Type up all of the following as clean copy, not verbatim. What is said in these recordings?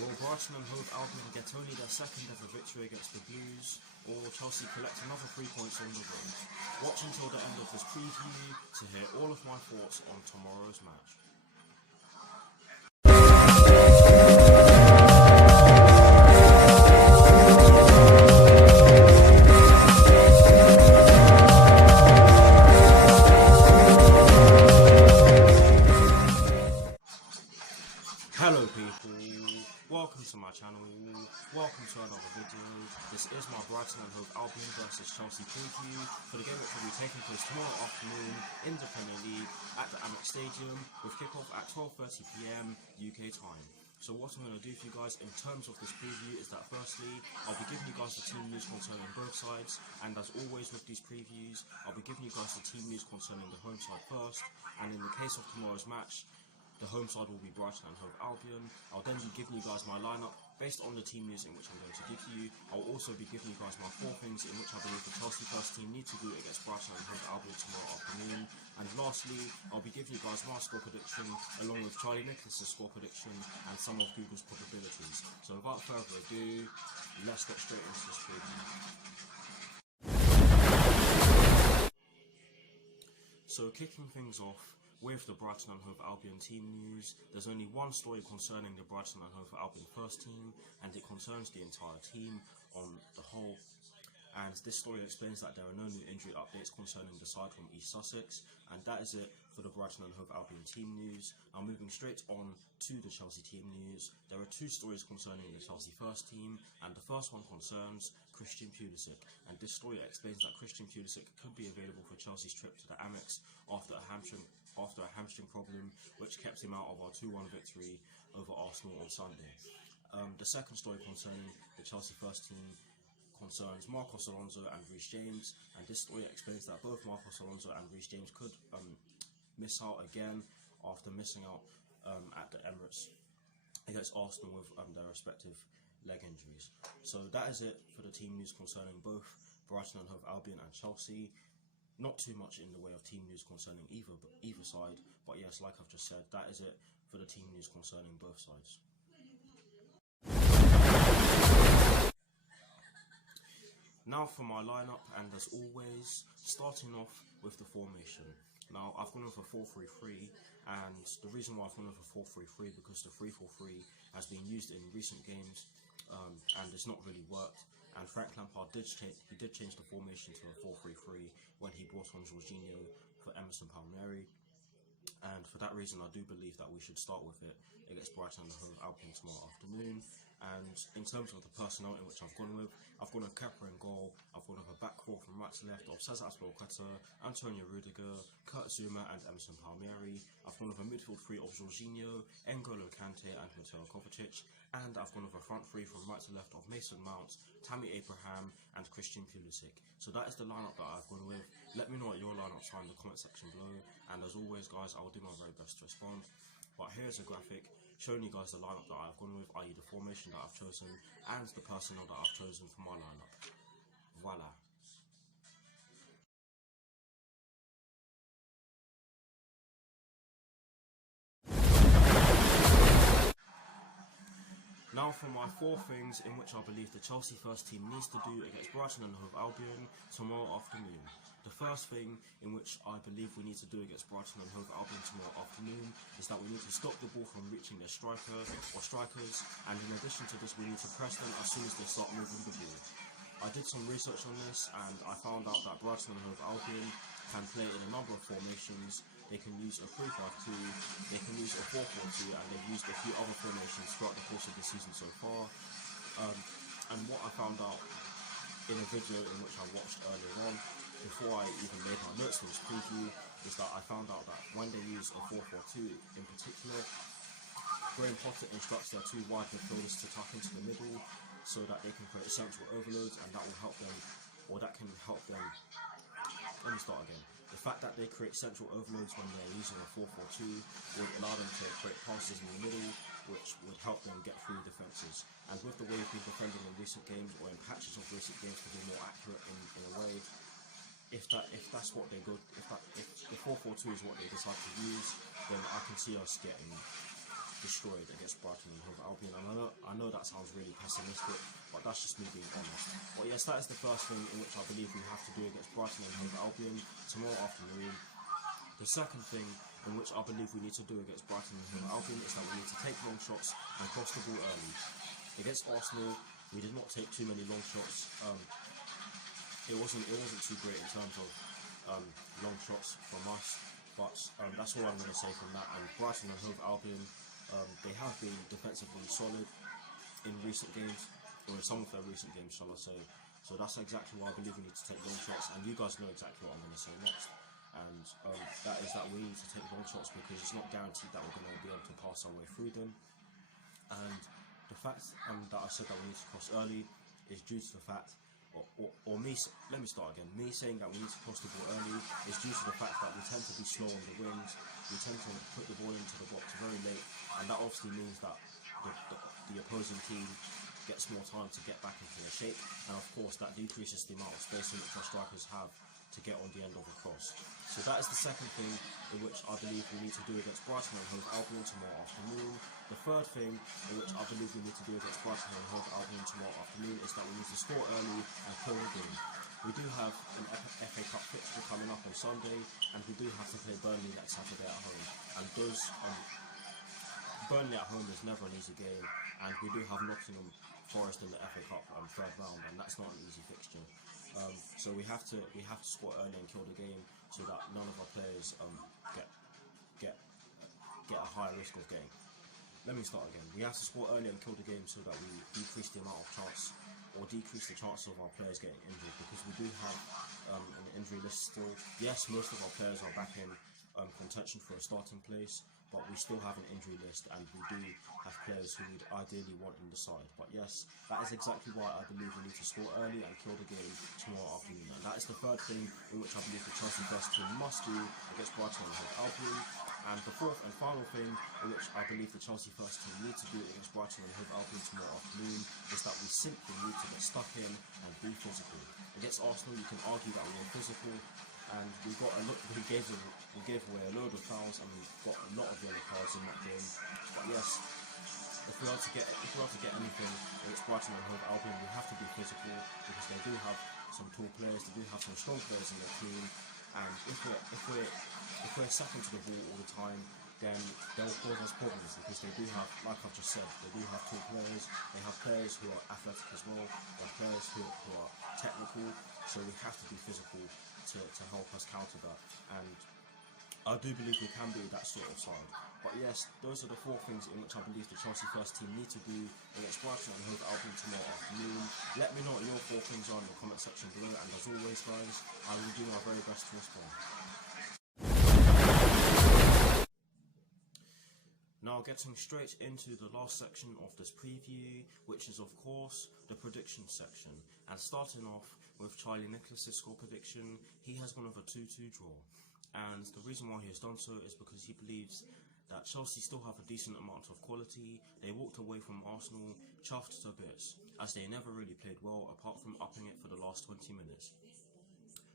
Will Brighton and Hove Albion get only their second ever victory against the Blues, or will Chelsea collect another 3 points on the road? Watch until the end of this preview to hear all of my thoughts on tomorrow's match. Hello people, welcome to my channel, welcome to another video. This is my Brighton and Hove Albion versus Chelsea preview for the game which will be taking place tomorrow afternoon in the Premier League at the BHACHE Stadium with kickoff at 12:30 PM UK time. So what I'm going to do for you guys in terms of this preview is that firstly, I'll be giving you guys the team news concerning both sides, and as always with these previews, I'll be giving you guys the team news concerning the home side first, and in the case of tomorrow's match, the home side will be Brighton and Hove Albion. I'll then be giving you guys my lineup based on the team news in which I'm going to give you. I'll also be giving you guys my 4 things in which I believe the Chelsea first team need to do against Brighton and Hove Albion tomorrow afternoon. And lastly, I'll be giving you guys my score prediction along with Charlie Nicholas's score prediction and some of Google's probabilities. So without further ado, let's get straight into this preview. So kicking things off with the Brighton and Hove Albion team news, there's only one story concerning the Brighton and Hove Albion first team, and it concerns the entire team on the whole. And this story explains that there are no new injury updates concerning the side from East Sussex, and that is it for the Brighton and Hove Albion team news. Now moving straight on to the Chelsea team news, there are 2 stories concerning the Chelsea first team, and the first one concerns Christian Pulisic, and this story explains that Christian Pulisic could be available for Chelsea's trip to the Amex after a hamstring problem which kept him out of our 2-1 victory over Arsenal on Sunday. The second story concerning the Chelsea first team concerns Marcos Alonso and Reece James, and this story explains that both Marcos Alonso and Reece James could miss out again after missing out at the Emirates against Arsenal with their respective leg injuries. So that is it for the team news concerning both Brighton and Hove Albion and Chelsea. Not too much in the way of team news concerning either side, but yes, like I've just said, that is it for the team news concerning both sides. Now for my lineup, and as always, starting off with the formation. Now I've gone with a 4-3-3, and the reason why I've gone with a 4-3-3 because the 3-4-3 has been used in recent games, and it's not really worked. And Frank Lampard did change the formation to a 4-3-3 when he brought on Jorginho for Emerson Palmieri. And for that reason, I do believe that we should start with it against Brighton and Hove Albion tomorrow afternoon. And in terms of the personnel in which I've gone with Kepa in goal. I've gone with a back four from right to left of Cesar Azpilicueta, Antonio Rudiger, Kurt Zouma and Emerson Palmieri. I've gone with a midfield 3 of Jorginho, N'Golo Kante and Mateo Kovacic. And I've gone with a front 3 from right to left of Mason Mount, Tammy Abraham and Christian Pulisic. So that is the lineup that I've gone with. Let me know what your lineups are in the comment section below. And as always guys, I'll do my very best to respond. But here's a graphic showing you guys the lineup that I've gone with, i.e. the formation that I've chosen and the personnel that I've chosen for my lineup. Voila. Now for my 4 things in which I believe the Chelsea first team needs to do against Brighton and Hove Albion tomorrow afternoon. The first thing in which I believe we need to do against Brighton and Hove Albion tomorrow afternoon is that we need to stop the ball from reaching their strikers, and in addition to this we need to press them as soon as they start moving the ball. I did some research on this and I found out that Brighton and Hove Albion can play in a number of formations. They can use a 3-5-2, they can use a 4-4-2, and they've used a few other formations throughout the course of the season so far. And what I found out in a video in which I watched earlier on, before I even made my notes for this preview, is that I found out that when they use a 4-4-2 in particular, Graham Potter instructs their 2 wide midfielders to tuck into the middle so that they can create central overloads, and that will help them, or that can help them. Let me start again. The fact that they create central overloads when they're using a 4-4-2 would allow them to create passes in the middle, which would help them get through defences. And with the way we've been defending in recent games, or in patches of recent games to be more accurate in a way, if that's what they go, if the 4-4-2 is what they decide to use, then I can see us getting destroyed against Brighton and Hove Albion. And I know that sounds really pessimistic, but that's just me being honest. But yes, that is the first thing in which I believe we have to do against Brighton and Hove Albion tomorrow afternoon. The second thing in which I believe we need to do against Brighton and Hove Albion is that we need to take long shots and cross the ball early. Against Arsenal, we did not take too many long shots. It wasn't too great in terms of long shots from us, but that's all I'm going to say from that. And Brighton and Hove Albion, they have been defensively solid in recent games, or in some of their recent games, shall I say. So that's exactly why I believe we need to take long shots, and you guys know exactly what I'm going to say next. And that is that we need to take long shots because it's not guaranteed that we're going to be able to pass our way through them. And the fact that I said that we need to cross early is due to the fact, let me start again. Me saying that we need to cross the ball early is due to the fact that we tend to be slow on the wings. We tend to put the ball into the box very late, and that obviously means that the opposing team gets more time to get back into their shape, and of course that decreases the amount of space in which our strikers have to get on the end of a cross. So that is the second thing in which I believe we need to do against Brighton and Hove Albion tomorrow afternoon. The third thing in which I believe we need to do against Brighton and Hove Albion tomorrow afternoon is that we need to score early and kill the game. We do have an FA Cup fixture coming up on Sunday, and we do have to play Burnley next Saturday at home. And Burnley at home is never an easy game, and we do have Nottingham Forest in the FA Cup third round, and that's not an easy fixture. So we have to score early and kill the game so that none of our players get a high risk of getting. Let me start again. We have to score early and kill the game so that we decrease the amount of chance, or decrease the chances of our players getting injured, because we do have an injury list still. Yes, most of our players are back in contention for a starting place, but we still have an injury list, and we do have players who we'd ideally want in the side. But yes, that is exactly why I believe we need to score early and kill the game tomorrow afternoon. And that is the third thing in which I believe the Chelsea first team must do against Brighton and Hove Albion. And the fourth and final thing in which I believe the Chelsea first team need to do against Brighton and Hove Albion tomorrow afternoon is that we simply need to get stuck in and be physical. Against Arsenal, you can argue that we were physical, and we gave away a load of fouls, and we got a lot of yellow cards in that game. But yes, if we are to get anything against Brighton and Hove Albion, we have to be physical, because they do have some tall players, they do have some strong players in their team, and if we're sacking to the ball all the time, then they'll cause us problems, because they do have, like I've just said, they do have tall players, they have players who are athletic as well, they have players who are technical, so we have to be physical to help us counter that. And I do believe we can be that sort of side. But yes, those are the four things in which I believe the Chelsea first team need to do against Brighton and Hove Albion tomorrow afternoon. Let me know what your four things are in the comment section below, and as always guys, I will do my very best to respond. Now getting straight into the last section of this preview, which is of course the prediction section. And starting off with Charlie Nicholas's score prediction, he has gone with a 2-2 draw. And the reason why he has done so is because he believes that Chelsea still have a decent amount of quality. They walked away from Arsenal chuffed to bits, as they never really played well apart from upping it for the last 20 minutes.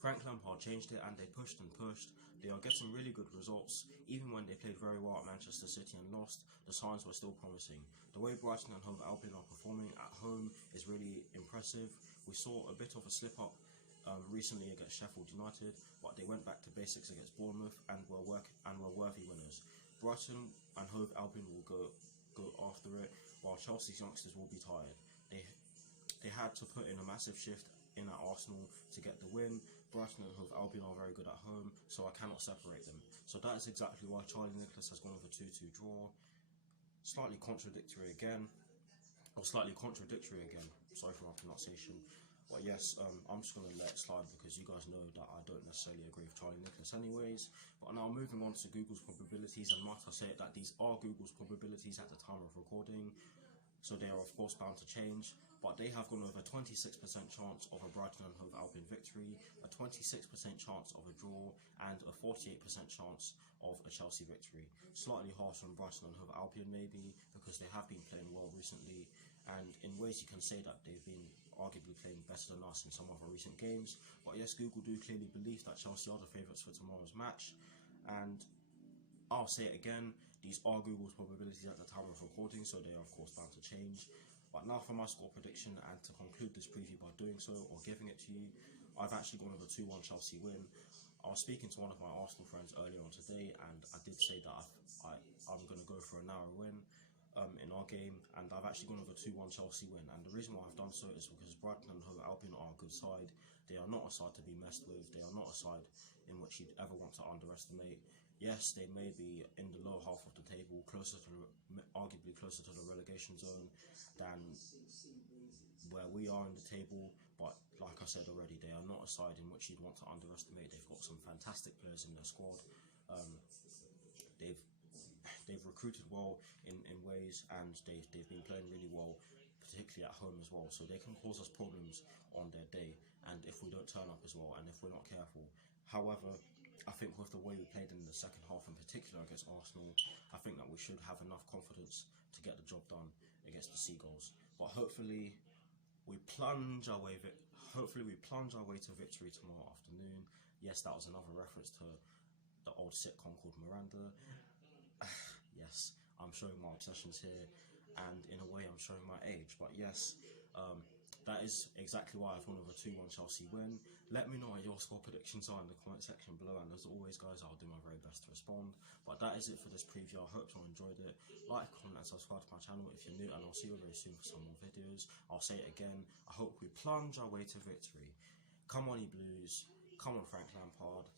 Frank Lampard changed it, and they pushed and pushed. They are getting really good results. Even when they played very well at Manchester City and lost, the signs were still promising. The way Brighton and Hove Albion are performing at home is really impressive. We saw a bit of a slip up recently against Sheffield United, but they went back to basics against Bournemouth and were worthy winners. Brighton and Hove Albion will go after it, while Chelsea's youngsters will be tired. They had to put in a massive shift in at Arsenal to get the win. Brighton and Hove Albion are very good at home, so I cannot separate them. So that is exactly why Charlie Nicholas has gone with a 2-2 draw. Slightly contradictory again. Sorry for my pronunciation. But yes, I'm just going to let it slide, because you guys know that I don't necessarily agree with Charlie Nicholas anyways. But now moving on to Google's probabilities, and might I say that these are Google's probabilities at the time of recording, so they are of course bound to change. But they have gone with a 26% chance of a Brighton and Hove Albion victory, a 26% chance of a draw, and a 48% chance of a Chelsea victory. Slightly harsh on Brighton and Hove Albion maybe, because they have been playing well recently, and in ways you can say that they've been arguably playing better than us in some of our recent games. But yes, Google do clearly believe that Chelsea are the favourites for tomorrow's match, and I'll say it again, These are Google's probabilities at the time of recording, so they are of course bound to change. But now for my score prediction, and to conclude this preview by doing so, or giving it to you, I've actually gone with a 2-1 Chelsea win. I was speaking to one of my Arsenal friends earlier on today, and I did say that I'm going to go for a narrow win in our game, and I've actually gone with a 2-1 Chelsea win. And the reason why I've done so is because Brighton and Hove Albion are a good side. They are not a side to be messed with. They are not a side in which you'd ever want to underestimate. Yes, they may be in the low half of the table, arguably closer to the relegation zone than where we are in the table, but like I said already, they are not a side in which you'd want to underestimate. They've got some fantastic players in their squad. They've recruited well in ways, and they've been playing really well, particularly at home as well, so they can cause us problems on their day, and if we don't turn up as well, and if we're not careful. However, I think with the way we played in the second half, in particular against Arsenal, I think that we should have enough confidence to get the job done against the Seagulls. But hopefully we plunge our way to victory tomorrow afternoon. Yes, that was another reference to the old sitcom called Miranda. Yes, I'm showing my obsessions here, and in a way I'm showing my age, but yes, that is exactly why I've gone with a 2-1 Chelsea win. Let me know what your score predictions are in the comment section below, and as always guys, I'll do my very best to respond. But that is it for this preview. I hope you enjoyed it. Like, comment and subscribe to my channel if you're new, and I'll see you very soon for some more videos. I'll say it again, I hope we plunge our way to victory. Come on, you Blues, come on Frank Lampard,